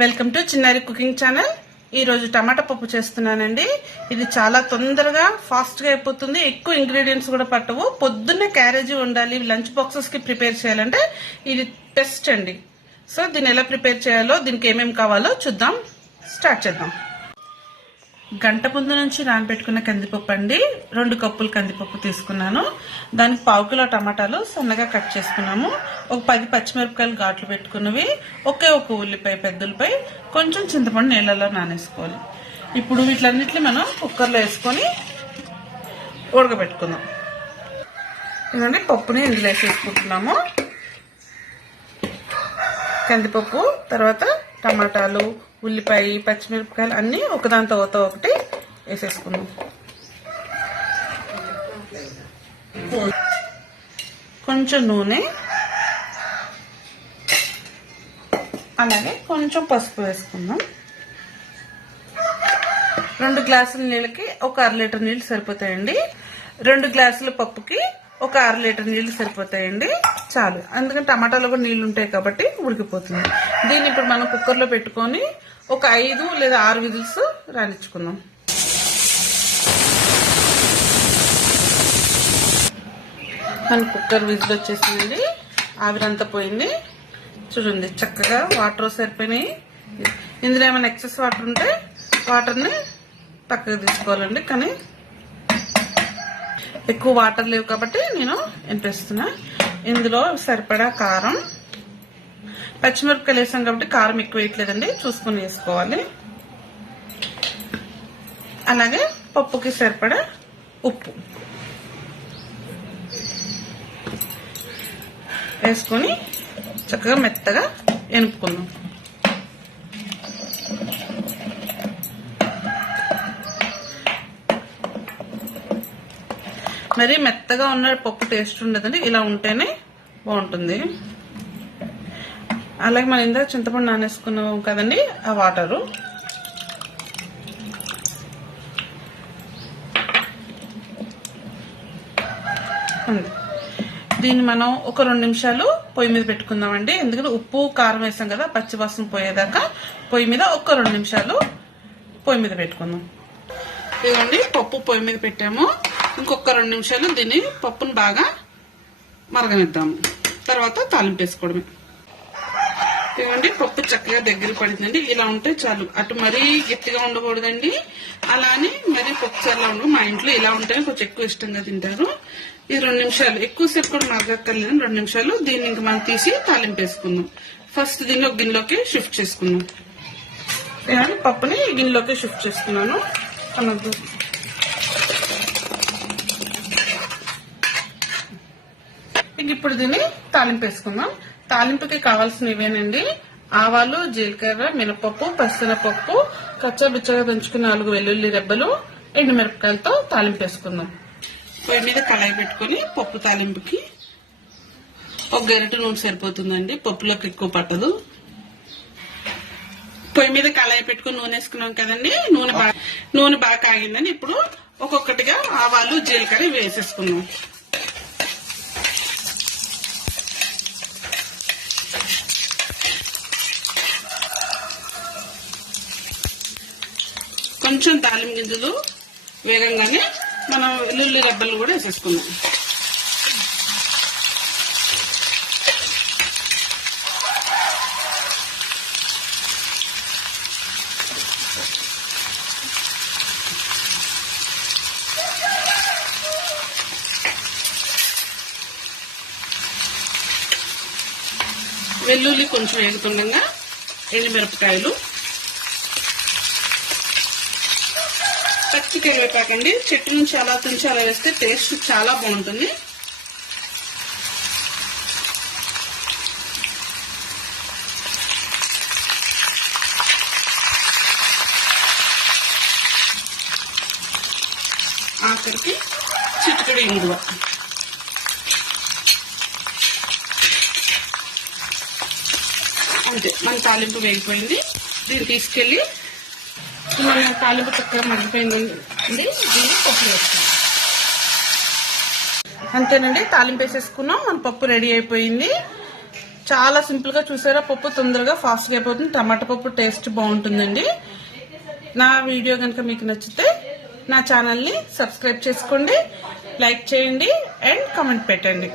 Welcome to చిన్నారి cooking channel. ఈ రోజు టమాటా పప్పు చేస్తున్నానండి. ఇది చాలా తొందరగా ఫాస్ట్ గా అయిపోతుంది. ఎక్కువ ఇంగ్రీడియంట్స్ కూడా పట్టవు. పొద్దున్నే క్యారేజీ ఉండాలి, లంచ్ బాక్సెస్ కి ప్రిపేర్ చేయాలంటే ఇది బెస్ట్ అండి. సో దీన్ని ఎలా ప్రిపేర్ చేయాలో, దీనికి ఏమేమి కావాలో చూద్దాం. స్టార్ట్ చేద్దాం. గంట ముందు నుంచి నానబెట్టుకున్న కందిపప్పు అండి. 2 కప్పులు కందిపప్పు తీసుకున్నాను. దానికి 1/4 కిలో టమాటాలు సన్నగా కట్ చేసుకున్నాము. ఒక 10 పచ్చిమిరపకాయలు ఘాట్లు పెట్టుకున్నవి, ఒక ఉల్లిపాయ, పెద్ద ఉల్లిపాయ, కొంచెం చింతపండు నీళ్ళలో నానేసుకోవాలి. ఇప్పుడు వీటిలన్నిటిని మనం కుక్కర్లో వేసుకొని ఉడకబెట్టుకుందాం. ఇదండి పప్పుని ఇందులో వేసేసుకుంటున్నాము. కందిపప్పు, తర్వాత టమాటాలు, ఉల్లిపాయ, పచ్చిమిరపకాయలు అన్నీ ఒకదాంతో ఒకటి వేసేసుకున్నాం. కొంచెం నూనె, అలాగే కొంచెం పసుపు వేసుకుందాం. 2 గ్లాసుల నీళ్ళకి ఒక 1/2 లీటర్ నీళ్ళు సరిపోతాయండి. 2 గ్లాసుల పప్పుకి ఒక 1/2 లీటర్ నీళ్లు సరిపోతాయండి. చాలు, అందుకని టమాటాలో కూడా నీళ్లు ఉంటాయి కాబట్టి ఉడికిపోతుంది. దీన్ని ఇప్పుడు మనం కుక్కర్లో పెట్టుకొని ఒక 5 లేదా 6 విజిల్స్ రానిచ్చుకుందాం. మన కుక్కర్ విజిల్ వచ్చేసిందండి. ఆవిరంతా పోయింది. చూడండి, చక్కగా వాటర్ సరిపోయినాయి. ఇందులో ఏమైనా ఎక్సెస్ వాటర్ ఉంటే వాటర్ని పక్కకు తీసుకోవాలండి. కానీ ఎక్కువ వాటర్ లేవు కాబట్టి నేను ఎంపేస్తున్నా. ఇందులో సరిపడా కారం, పచ్చిమిరపకాయలు వేసాం కాబట్టి కారం ఎక్కువ వేయట్లేదండి, చూసుకుని వేసుకోవాలి. అలాగే పప్పుకి సరిపడా ఉప్పు వేసుకొని చక్కగా మెత్తగా ఎనుపుకుందాం. మరి మెత్తగా ఉన్న పప్పు టేస్ట్ ఉండదండి, ఇలా ఉంటేనే బాగుంటుంది. అలాగే మనం ఇందాక చింతపండు నానేసుకున్నాం కదండి, ఆ వాటరు ఉంది. దీన్ని మనం ఒక 2 నిమిషాలు పొయ్యి మీద పెట్టుకుందామండి. ఎందుకంటే ఉప్పు కారం వేసాం కదా, పచ్చివాసన పోయేదాకా పొయ్యి మీద ఒక 2 నిమిషాలు పొయ్యి మీద పెట్టుకుందాం. ఇదిగోండి, పప్పు పొయ్యి మీద పెట్టాము. ఇంకొక 2 నిమిషాలు దీన్ని పప్పును బాగా మరగనిద్దాము. తర్వాత తాలింపు వేసుకోవడమే. ఇదిగోండి, పప్పు చక్కగా దగ్గర పడిందండి. ఇలా ఉంటే చాలు. అటు మరీ గట్టిగా ఉండకూడదండి, అలానే మరీ పప్పు చల్లగా ఉండదు. మా ఇంట్లో ఇలా ఉంటేనే కొంచెం ఎక్కువ ఇష్టంగా తింటారు. ఇది 2 నిమిషాలు, ఎక్కువసేపు కూడా మరగక్కర్లేదు. 2 నిమిషాలు దీన్ని ఇంక మనం తీసి తాలింపు వేసుకుందాం. ఫస్ట్ దీన్ని ఒక గిన్నెలోకి షిఫ్ట్ చేసుకుందాం. ఇలాంటి పప్పుని గిన్నెలోకి షిఫ్ట్ చేసుకున్నాను. ఇప్పుడు దీన్ని తాలింపు వేసుకుందాం. తాలింపుకి కావాల్సినవి ఇవేనండి: ఆవాలు, జీలకర్ర, మినపప్పు, పచ్చిశనగపప్పు, కచ్చాబిచ్చగా దంచుకున్న 4 వెల్లుల్లి రెబ్బలు, ఎండుమిరపకాయలతో తాలింపు వేసుకుందాం. పొయ్యి మీద కళాయి పెట్టుకుని పప్పు తాలింపుకి ఒక గరిటె నూనె సరిపోతుందండి, పప్పులోకి ఎక్కువ పట్టదు. పొయ్యి మీద కళాయి పెట్టుకుని నూనె వేసుకున్నాం కదండి. నూనె బాగా కాగిందండి. ఇప్పుడు ఒక్కొక్కటిగా ఆవాలు, జీలకర్ర వేసేసుకుందాం. కొంచెం తాలింపు గింజలు వేగంగానే మనం వెల్లుల్లి రెబ్బలు కూడా వేసేసుకుందాం. వెల్లుల్లి కొంచెం వేగుతుండగా ఎండుమిరపకాయలు, పచ్చి కరివేపాకండి. చెట్టు నుంచి అలా తుంచి అలా వేస్తే టేస్ట్ చాలా బాగుంటుంది. ఆఖరికి చిటికెడు ఇంగువ. అంతే, మన తాలింపు వేగిపోయింది. దీన్ని తీసుకెళ్లి మన తాలింపు చక్కగా మగ్గిపోయిందండి. దీన్ని పప్పు వేస్తాం. అంతేనండి, తాలింపు వేసేసుకున్నాం. మన పప్పు రెడీ అయిపోయింది. చాలా సింపుల్ గా చూసారా, పప్పు తొందరగా ఫాస్ట్ గా అయిపోతుంది. టమాటా పప్పు టేస్ట్ బాగుంటుందండి. నా వీడియో కనుక మీకు నచ్చితే నా ఛానల్ ని సబ్స్క్రైబ్ చేసుకోండి, లైక్ చేయండి అండ్ కామెంట్ పెట్టండి.